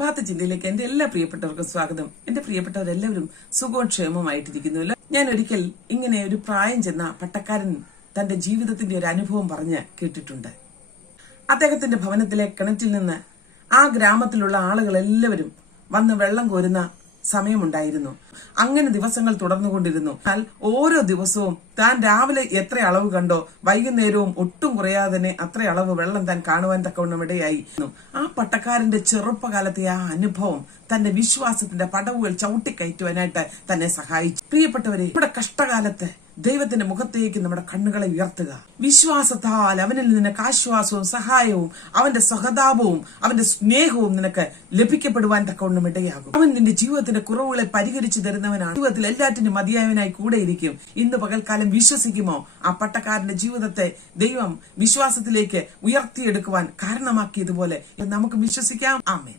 പ്രഭാത ചിന്തയിലേക്ക് എന്റെ എല്ലാ പ്രിയപ്പെട്ടവർക്കും സ്വാഗതം. എന്റെ പ്രിയപ്പെട്ടവരെല്ലാവരും സുഖവും ക്ഷേമമായിട്ടിരിക്കുന്നുവല്ലോ. ഞാൻ ഒരിക്കൽ ഇങ്ങനെ ഒരു പ്രായം ചെന്ന പട്ടക്കാരൻ തന്റെ ജീവിതത്തിന്റെ ഒരു അനുഭവം പറഞ്ഞ് കേട്ടിട്ടുണ്ട്. അദ്ദേഹത്തിന്റെ ഭവനത്തിലെ കിണറ്റിൽ നിന്ന് ആ ഗ്രാമത്തിലുള്ള ആളുകൾ എല്ലാവരും വന്ന് വെള്ളം കോരുന്ന സമയമുണ്ടായിരുന്നു. അങ്ങനെ ദിവസങ്ങൾ തുടർന്നുകൊണ്ടിരുന്നു. എന്നാൽ ഓരോ ദിവസവും താൻ രാവിലെ എത്ര അളവ് കണ്ടോ വൈകുന്നേരവും ഒട്ടും കുറയാതെ തന്നെ അത്ര അളവ് വെള്ളം താൻ കാണുവാൻ തക്കവണ്ണം ഇടയായി. ആ പട്ടക്കാരന്റെ ചെറുപ്പകാലത്തെ ആ അനുഭവം തന്റെ വിശ്വാസത്തിന്റെ പടവുകൾ ചവിട്ടിക്കയറ്റുവാനായിട്ട് തന്നെ സഹായിച്ചു. പ്രിയപ്പെട്ടവരെ, നമ്മുടെ കഷ്ടകാലത്ത് ദൈവത്തിന്റെ മുഖത്തേക്ക് നമ്മുടെ കണ്ണുകളെ ഉയർത്തുക. വിശ്വാസത്താൽ അവനിൽ നിനക്ക് ആശ്വാസവും സഹായവും അവന്റെ സഹതാപവും അവന്റെ സ്നേഹവും നിനക്ക് ലഭിക്കപ്പെടുവാൻ തക്കവണ്ണം ഇടയാകും. അവൻ നിന്റെ ജീവിതത്തിന്റെ കുറവുകളെ പരിഹരിച്ചു തരുന്നവനാണ്. ജീവിതത്തിൽ എല്ലാറ്റിനും മതിയായവനായി കൂടെയിരിക്കും. ഇന്ന് പകൽക്കാലം വിശ്വസിക്കുമോ? ആ പട്ടക്കാരന്റെ ജീവിതത്തെ ദൈവം വിശ്വാസത്തിലേക്ക് ഉയർത്തിയെടുക്കുവാൻ കാരണമാക്കിയതുപോലെ നമുക്ക് വിശ്വസിക്കാം. ആമേൻ.